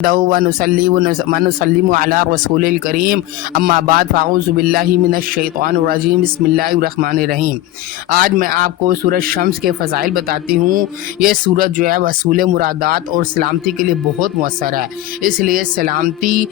ونسلم علی رسول الکریم اما بعد فاعوذ باللہ من الشیطان الرجیم بسم اللہ الرحمن الرحیم۔ آج میں آپ کو سورۃ شمس کے فضائل بتاتی ہوں۔ یہ سورت جو ہے وصول مرادات اور سلامتی کے لیے بہت مؤثر ہے، اس لیے سلامتی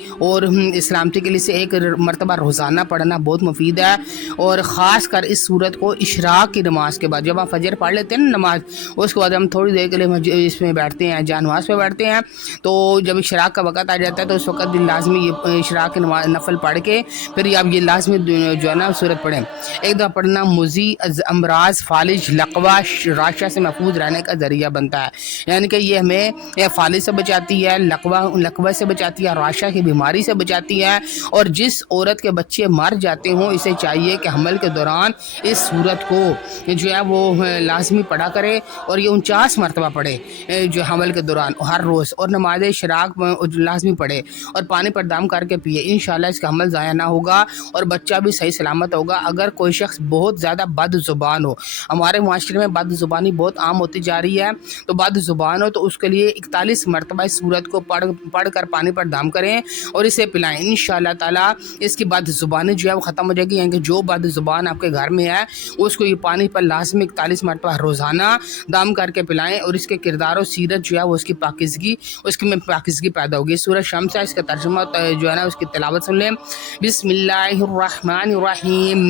کے لیے سے ایک مرتبہ روزانہ پڑھنا بہت مفید ہے، اور خاص کر اس سورت کو اشراق کی نماز کے بعد، جب ہم فجر پڑھ لیتے ہیں نا نماز، اس کے بعد ہم تھوڑی دیر کے لیے اس میں بیٹھتے ہیں، جانواز پہ بیٹھتے ہیں، تو جب اشراق کا وقت آ جاتا ہے تو اس وقت بھی لازمی یہ اشراق کی نفل پڑھ کے پھر آپ یہ لازمی جو ہے نا سورت پڑھیں۔ ایک دفعہ پڑھنا مزی امراض فالج لقوہ راشا سے محفوظ رہنے کا ذریعہ بنتا ہے، یعنی کہ یہ ہمیں فالج سے بچاتی ہے، لقوہ سے بچاتی ہے، راشا کی بیماری سے بچاتی ہے، اور جس عورت کے بچے مر جاتے ہوں اسے چاہیے کہ حمل کے دوران اس سورت کو جو ہے وہ لازمی پڑھا کرے، اور یہ 49 مرتبہ پڑھے جو حمل کے دوران ہر روز، اور نماز اشراق لازمی پڑھے، اور پانی پر دم کر کے پیے۔ انشاءاللہ اس کا حمل ضائع نہ ہوگا اور بچہ بھی صحیح سلامت ہوگا۔ اگر کوئی شخص بہت زیادہ بد زبان ہو، ہمارے معاشرے میں بد زبانی بہت عام ہوتی جا رہی ہے، تو بد زبان ہو تو اس کے لیے 41 مرتبہ اس سورت کو پڑھ کر پانی پر دم کریں اور اسے پلائیں۔ انشاءاللہ تعالیٰ اس کی بد زبانی جو ہے وہ ختم ہو جائے گی، یعنی کہ جو بد زبان آپ کے گھر میں ہے اس کو یہ پانی پر لازمی 41 مرتبہ روزانہ دم کر کے پلائیں، اور اس کے کردار و سیرت جو ہے وہ اس کی پاکیزگی پیدا ہوگی۔ سورۃ شمس ہے، اس کا ترجمہ جو ہے نا اس کی تلاوت سن لیں۔ بسم اللہ الرحمن الرحیم،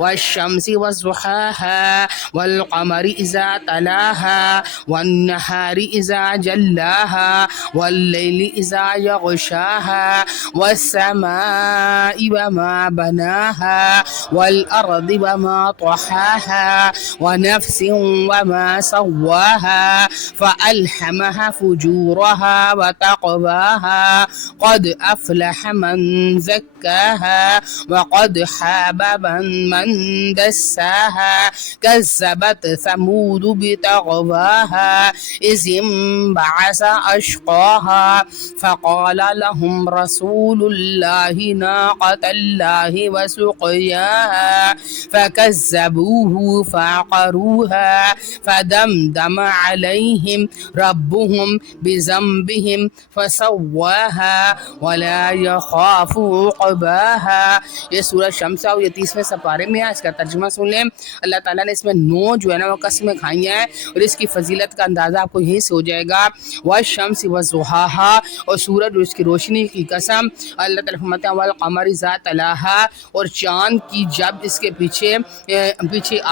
والشمس وضحاها والقمر اذا تلاها والنہار اذا جلاها واللیل اذا یغشاها والسماء وما بناها والارض وما طحاها ونفس وما سواها فألهمها فجورها وتقواها قد أفلح من زكاها وقد خاب من دساها كذبت ثمود بطغواها إذ انبعث أشقاها فقال لهم رسول الله ناقة الله وسقياها فكذبوه فعقروها فدمدم عليهم ربهم بذنبهم فسواها ولا يخاف عقباها۔ یہ سورۃ شمس ہے، یہ 30ویں سپارے میں ہے، اس کا ترجمہ سن لیں۔ اللہ تعالیٰ نے اس میں 9 جو ہے نا وہ قسمیں کھائی ہیں، اور اس کی فضیلت کا اندازہ آپ کو یہیں سے ہو جائے گا۔ والشمس وضحاها، اور سورج اور اس کی روشنی کی قسم۔ اللہ تعالیٰ فرماتے ہیں والقمر اذا تلاها، اور چاند کی جب اس کے پیچھے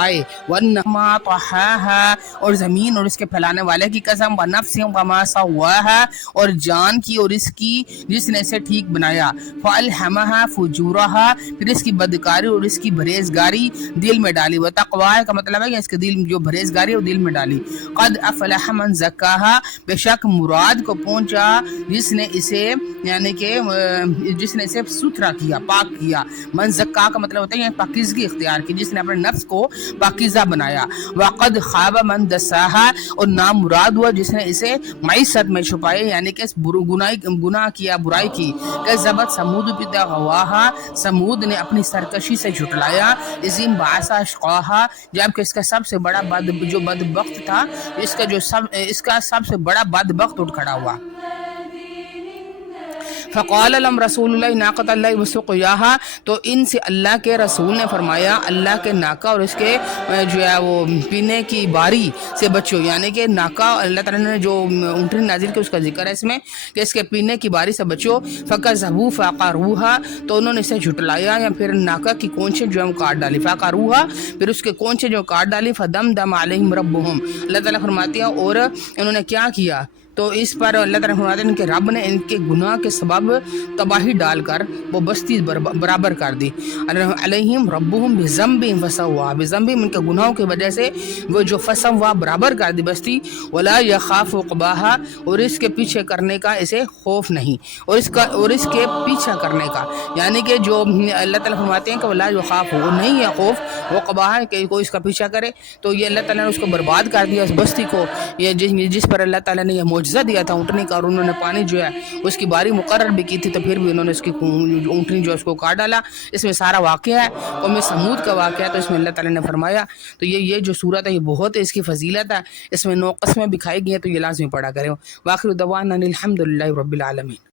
آئے، والنجم طحاها، اور زمین اور اس کے پھیلانے والے کی قسم، ونفس وما سواها، اور جان کی اور اس کی جس نے اسے ٹھیک بنایا، فالہمها فجورها، پھر اس کی بدکاری اور اس کی پرہیزگاری دل میں ڈالی، وتقواها کا مطلب ہے کہ اس کے دل جو پرہیزگاری اور دل میں ڈالی۔ قد افلح من زکاها، بے شک مراد کو پہنچا جس نے اسے یعنی کہ جس نے اسے ستھرا کیا، پاک کیا۔ من زکا کا مطلب ہوتا ہے یعنی پاکیزگی اختیار کی، جس نے اپنے نفس کو پاکیزہ بنایا۔ وقد خاب من دساها، اور نامراد ہوا جس نے اسے معیشت میں چھپائے، یعنی کہ گناہ کیا، برائی کی۔ کذبت ثمود بطغواها، ثمود نے اپنی سرکشی سے جھٹلایا۔ اذ انبعث اشقاها، جبکہ اس کا سب سے بڑا بدبخت تھا، اس کا سب سے بڑا بدبخت اٹھ کھڑا ہوا۔ فقال لهم رسول اللہ ناقۃ اللہ وسقیاها، تو ان سے اللہ کے رسول نے فرمایا اللہ کے ناکہ اور اس کے جو ہے وہ پینے کی باری سے بچو، یعنی کہ ناکہ اللہ تعالیٰ نے جو اونٹنی نازل کی اس کا ذکر ہے اس میں کہ اس کے پینے کی باری سے بچو۔ فکذبوا فعقروها، تو انہوں نے اسے جھٹلایا یا پھر ناکہ کی کونچیں جو ہے وہ کاٹ ڈالی، فعقروها، پھر اس کے کونچیں جو کاٹ ڈالی، فدمدم علیہم ربهم، اللہ تعالیٰ فرماتے ہیں اور انہوں نے کیا کیا، تو اس پر اللہ تعالیٰ فرماتے ہیں ان کے رب نے ان کے گناہ کے سبب تباہی ڈال کر وہ بستی برابر کر دی۔ علیہم ربهم بذنبهم فسواها، بذنبهم، ان کے گناہوں کی وجہ سے وہ جو فسوا برابر کر دی بستی۔ ولا يخاف عقباها، اور اس کے پیچھے کرنے کا اسے خوف نہیں، اور اس کے پیچھا کرنے کا، یعنی کہ جو اللہ تعالیٰ فرماتے ہیں کہ ولا يخاف، وہ نہیں ہے خوف عقباها کہ کوئی اس کا پیچھا کرے، تو یہ اللہ تعالیٰ نے اس کو برباد کر دیا اس بستی کو، یہ جس پر اللہ تعالیٰ نے یہ معجزہ دیا تھا اونٹنی کا، اور انہوں نے پانی جو ہے اس کی باری مقرر بھی کی تھی، تو پھر بھی انہوں نے اس کی اونٹنی جو اس کو کاٹ ڈالا۔ اس میں سارا واقعہ ہے، قوم سمود کا واقعہ ہے، تو اس میں اللہ تعالیٰ نے فرمایا، تو یہ جو سورت ہے یہ بہت ہے، اس کی فضیلت ہے، اس میں 9 قسمیں بھی کھائی گئی ہیں، تو یہ لازمی پڑھا کریں۔ وآخر دعوانا الحمد للہ رب العالمین۔